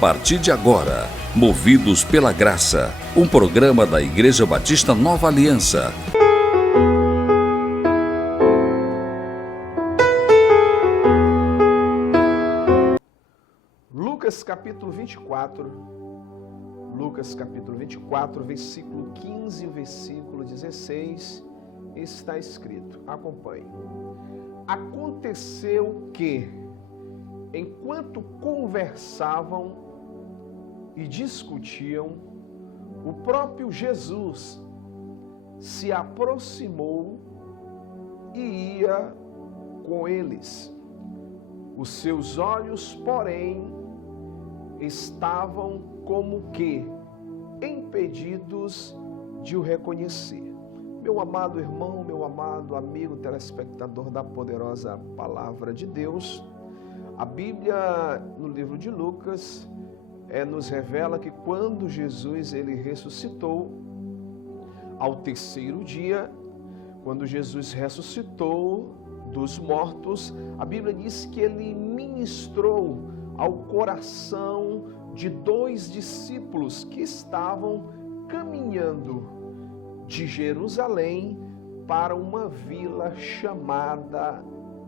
partir de agora, Movidos pela Graça, um programa da Igreja Batista Nova Aliança. Lucas capítulo 24, versículo 15 e versículo 16, está escrito, acompanhe. Aconteceu que, enquanto conversavam e discutiam, o próprio Jesus se aproximou e ia com eles. Os seus olhos, porém, estavam como que impedidos de o reconhecer. Meu amado irmão, meu amado amigo telespectador da poderosa Palavra de Deus, a Bíblia, no livro de Lucas, nos revela que quando Jesus ele ressuscitou, ao terceiro dia, quando Jesus ressuscitou dos mortos, a Bíblia diz que ele ministrou ao coração de 2 discípulos que estavam caminhando de Jerusalém para uma vila chamada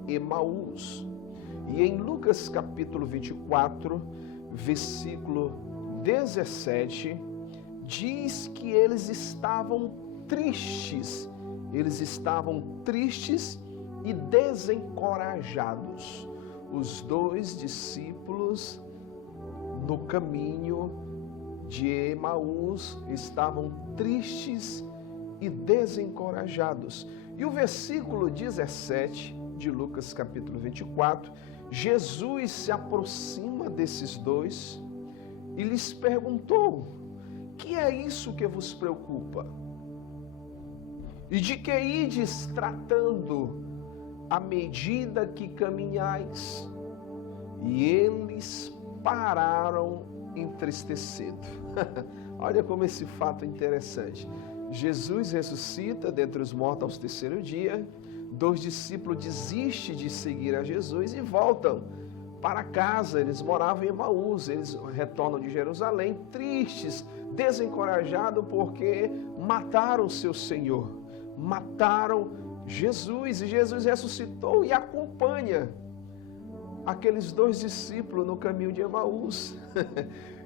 Emaús. E em Lucas capítulo 24, versículo 17, diz que eles estavam tristes e desencorajados. Os 2 discípulos no caminho de Emaús estavam tristes e desencorajados. E o versículo 17 de Lucas capítulo 24, Jesus se aproxima desses 2 e lhes perguntou: que é isso que vos preocupa? E de que ides tratando à medida que caminhais? E eles pararam entristecidos. Olha como esse fato é interessante. Jesus ressuscita dentre os mortos aos terceiro dia. 2 discípulos desistem de seguir a Jesus e voltam para casa. Eles moravam em Emaús, eles retornam de Jerusalém tristes, desencorajados, porque mataram o seu Senhor, mataram Jesus, e Jesus ressuscitou e acompanha aqueles 2 discípulos no caminho de Emaús.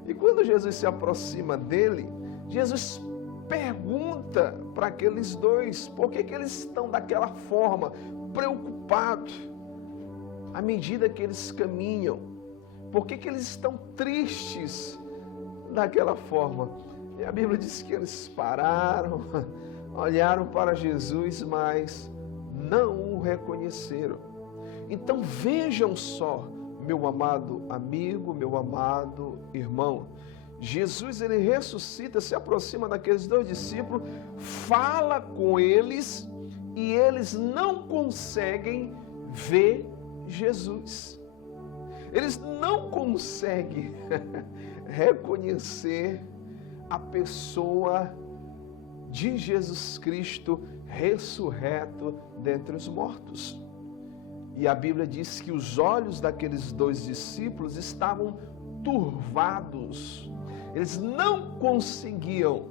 E quando Jesus se aproxima dele, Jesus pergunta para aqueles 2 por que eles estão daquela forma, preocupados, à medida que eles caminham, por que eles estão tristes daquela forma. E a Bíblia diz que eles pararam, olharam para Jesus, mas não o reconheceram. Então vejam só, meu amado amigo, meu amado irmão, Jesus ele ressuscita, se aproxima daqueles 2 discípulos, fala com eles e eles não conseguem ver Jesus. Eles não conseguem reconhecer a pessoa de Jesus Cristo ressurreto dentre os mortos. E a Bíblia diz que os olhos daqueles 2 discípulos estavam turvados. Eles não conseguiam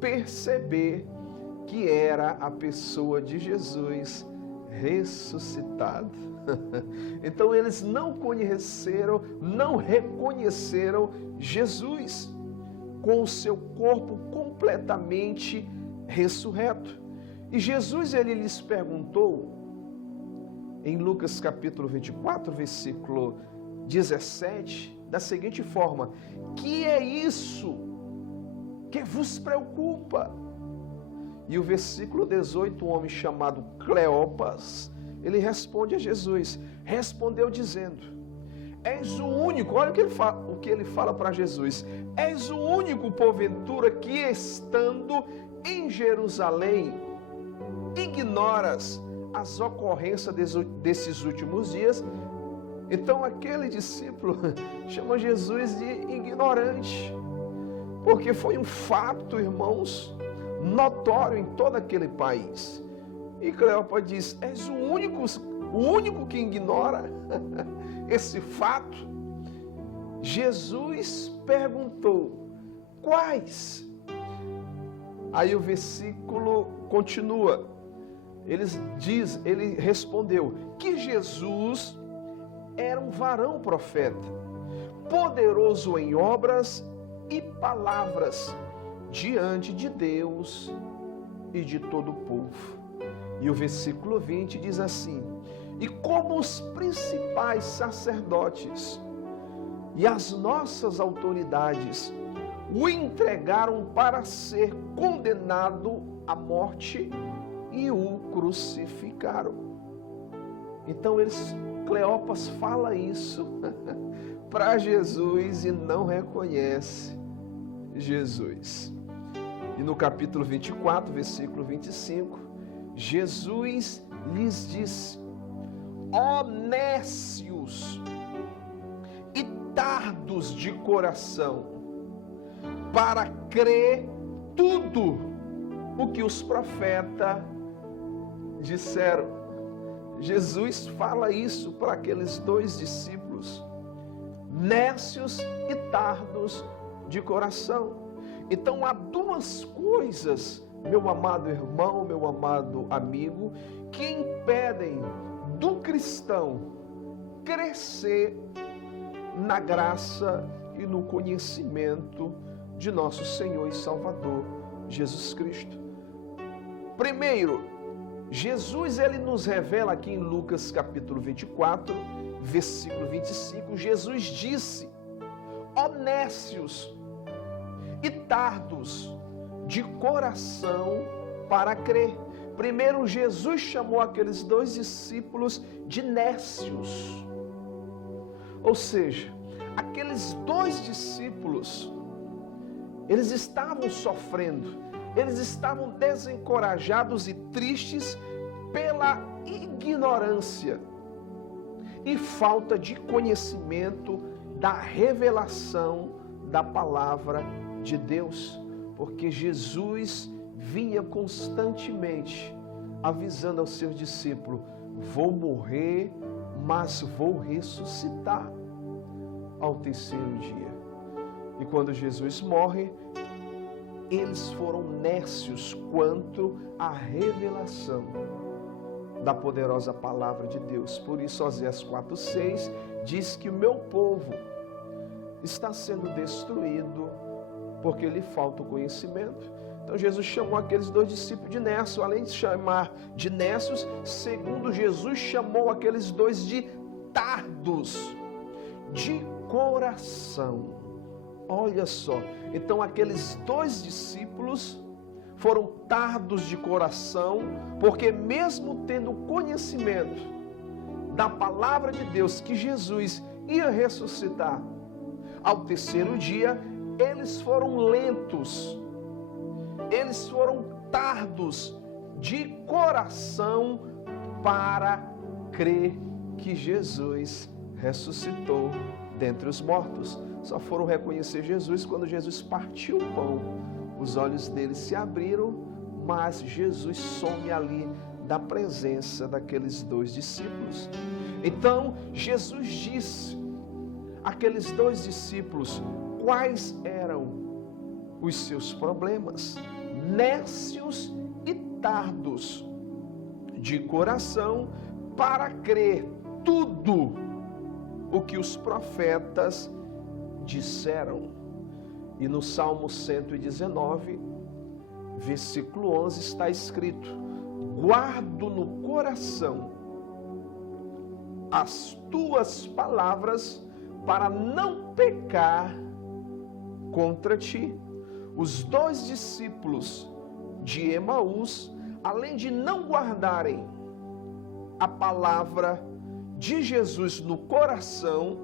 perceber que era a pessoa de Jesus ressuscitado. Então eles não reconheceram Jesus com o seu corpo completamente ressurreto. E Jesus ele lhes perguntou em Lucas capítulo 24, versículo 17, da seguinte forma: que é isso que vos preocupa? E o versículo 18, um homem chamado Cleopas, ele responde a Jesus, respondeu dizendo: és o único, olha o que ele fala para Jesus, és o único porventura que estando em Jerusalém, ignoras as ocorrências desses últimos dias. Então aquele discípulo chama Jesus de ignorante, porque foi um fato, irmãos, notório em todo aquele país. E Cleopas diz: és o único que ignora esse fato. Jesus perguntou: quais? Aí o versículo continua. Ele respondeu que Jesus era um varão profeta, poderoso em obras e palavras diante de Deus e de todo o povo. E o versículo 20 diz assim: e como os principais sacerdotes e as nossas autoridades o entregaram para ser condenado à morte e o crucificaram. Então Cleopas fala isso para Jesus e não reconhece Jesus. E no capítulo 24, versículo 25, Jesus lhes disse: ó nécios e tardos de coração, para crer tudo o que os profetas disseram. Jesus fala isso para aqueles dois discípulos, nécios e tardos de coração. Então há duas coisas, meu amado irmão, meu amado amigo, que impedem do cristão crescer na graça e no conhecimento de nosso Senhor e Salvador Jesus Cristo. Primeiro, Jesus ele nos revela aqui em Lucas capítulo 24, versículo 25, Jesus disse: ó nécios e tardos de coração para crer. Primeiro, Jesus chamou aqueles dois discípulos de nécios. Ou seja, aqueles dois discípulos, eles estavam sofrendo, eles estavam desencorajados e tristes pela ignorância e falta de conhecimento da revelação da palavra de Deus, porque Jesus vinha constantemente avisando aos seus discípulos: vou morrer, mas vou ressuscitar ao terceiro dia. E quando Jesus morre, eles foram nécios quanto à revelação da poderosa palavra de Deus. Por isso, Oséias 4:6 diz que o meu povo está sendo destruído porque lhe falta o conhecimento. Então Jesus chamou aqueles dois discípulos de nécios. Além de chamar de nécios, segundo Jesus chamou aqueles dois de tardos de coração. Olha só, então aqueles dois discípulos foram tardos de coração, porque mesmo tendo conhecimento da palavra de Deus, que Jesus ia ressuscitar ao terceiro dia, eles foram lentos, eles foram tardos de coração para crer que Jesus ressuscitou dentre os mortos. Só foram reconhecer Jesus quando Jesus partiu o pão. Os olhos deles se abriram, mas Jesus some ali da presença daqueles dois discípulos. Então, Jesus disse àqueles dois discípulos quais eram os seus problemas. Nécios e tardos de coração para crer tudo o que os profetas disseram. E no Salmo 119, versículo 11 está escrito: guardo no coração as tuas palavras para não pecar contra ti. Os dois discípulos de Emaús, além de não guardarem a palavra de Jesus no coração,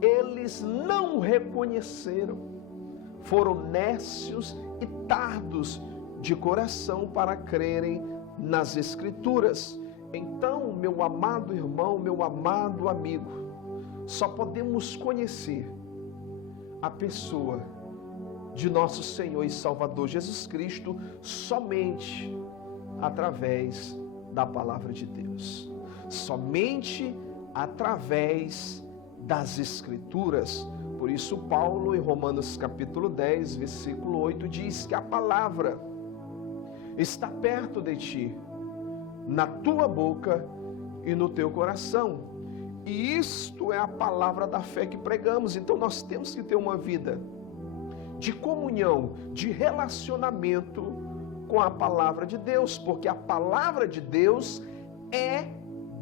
eles não reconheceram. Foram nécios e tardos de coração para crerem nas Escrituras. Então, meu amado irmão, meu amado amigo, só podemos conhecer a pessoa de nosso Senhor e Salvador Jesus Cristo somente através da palavra de Deus, somente através das Escrituras. Por Por isso Paulo, em Romanos capítulo 10, versículo 8, diz que a palavra está perto de ti, na tua boca e no teu coração. E isto é a palavra da fé que pregamos. Então nós temos que ter uma vida de comunhão, de relacionamento com a palavra de Deus, porque a palavra de Deus é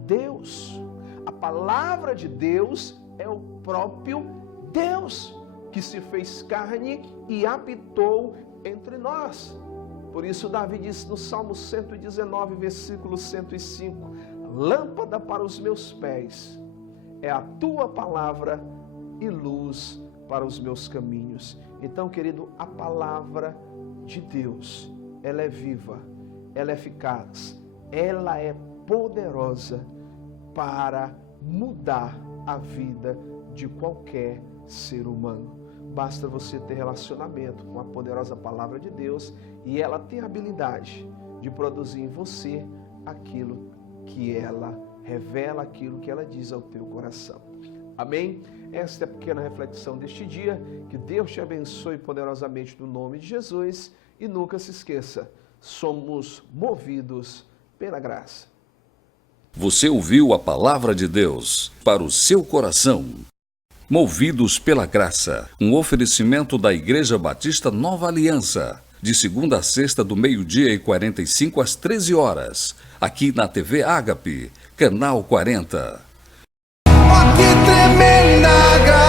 Deus. A palavra de Deus é o próprio Deus que se fez carne e habitou entre nós. Por isso Davi diz no Salmo 119, versículo 105, lâmpada para os meus pés é a tua palavra e luz para os meus caminhos. Então, querido, a palavra de Deus, ela é viva, ela é eficaz, ela é poderosa para mudar a vida de qualquer ser humano. Basta você ter relacionamento com a poderosa palavra de Deus e ela tem a habilidade de produzir em você aquilo que ela revela, aquilo que ela diz ao teu coração. Amém? Esta é a pequena reflexão deste dia. Que Deus te abençoe poderosamente no nome de Jesus. E nunca se esqueça, somos movidos pela graça. Você ouviu a palavra de Deus para o seu coração. Movidos pela graça, um oferecimento da Igreja Batista Nova Aliança, de segunda a sexta do 12h45 às 13h, aqui na TV Ágape, canal 40. Oh, que tremenda graça!